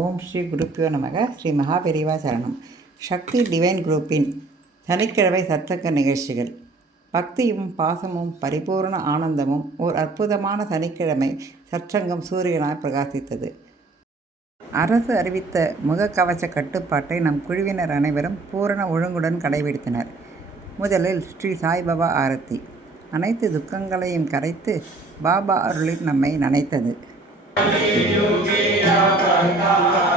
ஓம் ஸ்ரீ குருப்பியோ நமக. ஸ்ரீ மகாபெரிவா சரணம். சக்தி டிவைன் குரூப்பின் சனிக்கிழமை சத்தக்க நிகழ்ச்சிகள். பக்தியும் பாசமும் பரிபூர்ண ஆனந்தமும் ஓர் அற்புதமான சனிக்கிழமை சற்றங்கம் சூரியனாய் பிரகாசித்தது. அரசு அறிவித்த முகக்கவச கட்டுப்பாட்டை நம் குழுவினர் அனைவரும் பூரண ஒழுங்குடன் கடைபிடித்தனர். முதலில் ஸ்ரீ சாய்பாபா ஆரத்தி. அனைத்து துக்கங்களையும் கரைத்து பாபா அருளில் நம்மை நனைத்தது. Maria Cantata.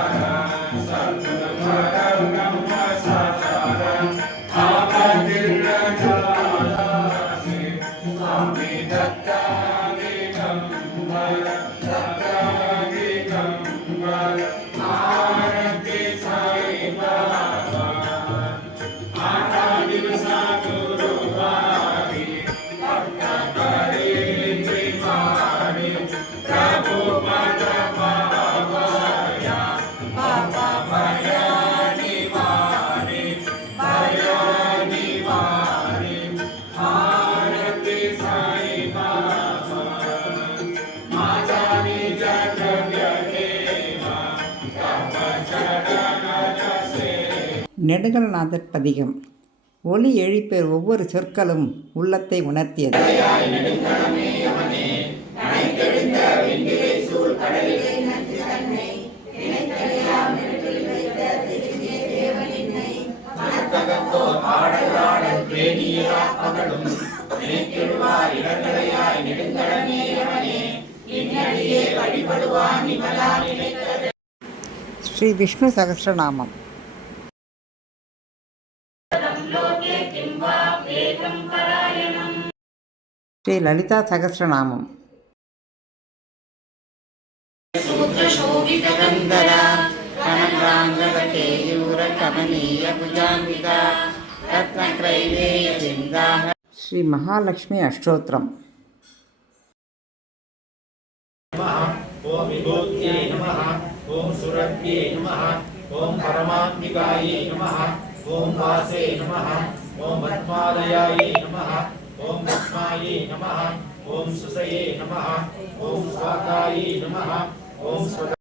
நெடுகல்நாதர் பதிகம் ஒலி எழிப்பேர் ஒவ்வொரு சொற்களும் உள்ளத்தை உணர்த்தியது. ஸ்ரீ விஷ்ணு சகஸ்ரநாமம் శ్రీ లలితా సహస్రనామం. శ్రీ మహాలక్ష్మి అష్టోత్రం. ఓం విభూత్యై నమ ఓం వాసే నమ ఓం పద్మాలయాయ నమ ఓం పద్మాయే నమ ఓం సుసయే నమ ఓం స్వాతాయే నమ ఓం స్వత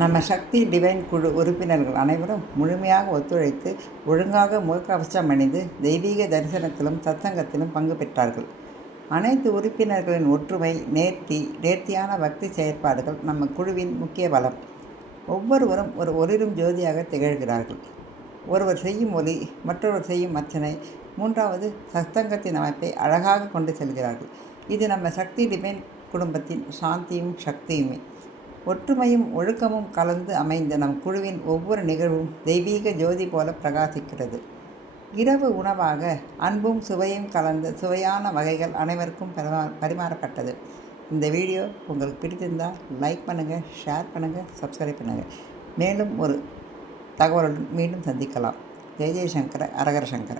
நம்ம சக்தி டிவைன் குழு உறுப்பினர்கள் அனைவரும் முழுமையாக ஒத்துழைத்து ஒழுங்காக முகக்கவசம் அணிந்து தெய்வீக தரிசனத்திலும் சத்தங்கத்திலும் பங்கு பெற்றார்கள். அனைத்து உறுப்பினர்களின் ஒற்றுமை நேர்த்தி நேர்த்தியான பக்தி செயற்பாடுகள் நம்ம குழுவின் முக்கிய பலம். ஒவ்வொருவரும் ஒரு ஒளிரும் ஜோதியாக திகழ்கிறார்கள். ஒருவர் செய்யும் ஒலி மற்றொருவர் செய்யும் அர்ச்சனை மூன்றாவது சத்தங்கத்தின் அமைப்பை அழகாக கொண்டு செல்கிறார்கள். இது நம்ம சக்தி டிவைன் குடும்பத்தின் சாந்தியும் சக்தியுமே. ஒற்றுமையும் ஒழுக்கமும் கலந்து அமைந்த நம் குழுவின் ஒவ்வொரு நிகழ்வும் தெய்வீக ஜோதி போல பிரகாசிக்கிறது. இரவு உணவாக அன்பும் சுவையும் கலந்த சுவையான வகைகள் அனைவருக்கும் பரிமா பரிமாறப்பட்டது. இந்த வீடியோ உங்களுக்கு பிடித்திருந்தால் லைக் பண்ணுங்கள் ஷேர் பண்ணுங்கள் சப்ஸ்கிரைப் பண்ணுங்கள் மேலும் ஒரு தகவலுடன் மீண்டும் சந்திக்கலாம். ஜெய ஜெயசங்கர அரகர சங்கர.